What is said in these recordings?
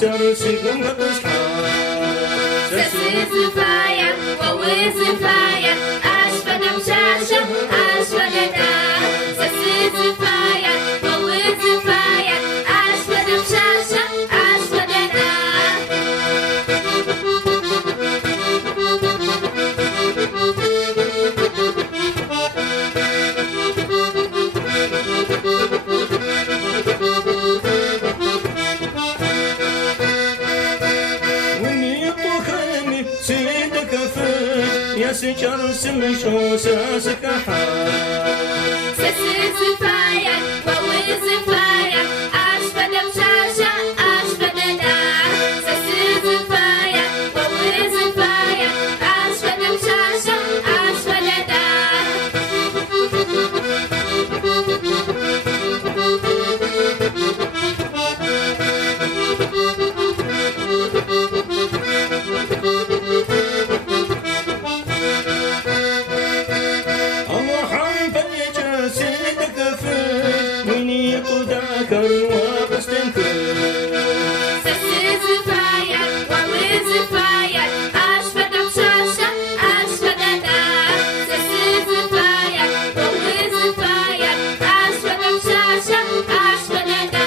سرسكم تصحى سسزفايا ووزفايا أشفد مشاشة أشفدتا سسزفايا ووزفايا أشفد مشاشة أشفدتا سيدك فيك يا سكر سمشو ساسك حال سسزفايا ووزفايا أشفد مشاشة أشفدتا سسزفايا ووزفايا أشفد مشاشة أشفدتا سسزفايا ووزفايا أشفد مشاشة أشفدتا سسزفايا ووزفايا أشفد مشاشة أشفدتا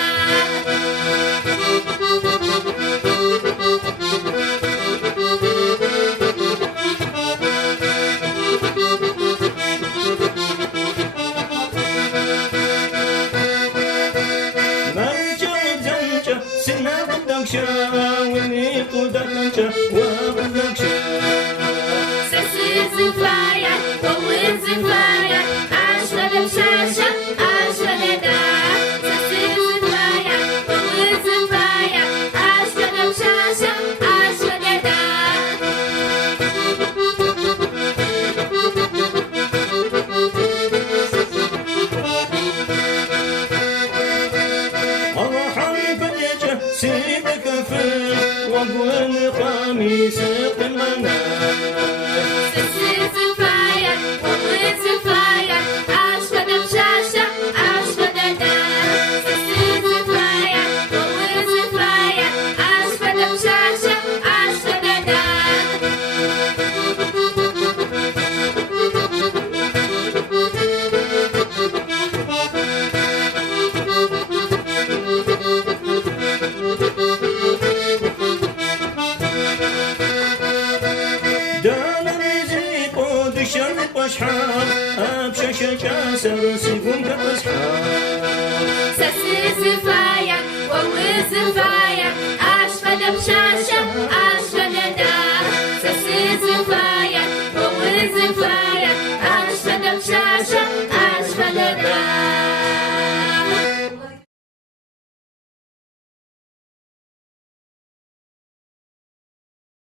شاوني قدرك وقدرك سسزفايا ووزفايا أشفد مشاشة أشفدتا سسزفايا ووزفايا أشفد مشاشة أشفدتا سيدك فيك وقول قميص قمنا سسزفايا ووزفايا أشفد مشاشة أشفدتا سسزفايا ووزفايا أشفد مشاشة أشفدتا شرب أشحار أبشش جاسر سيكون كتصحى سسزفايا ووزفايا أشفد مشاشة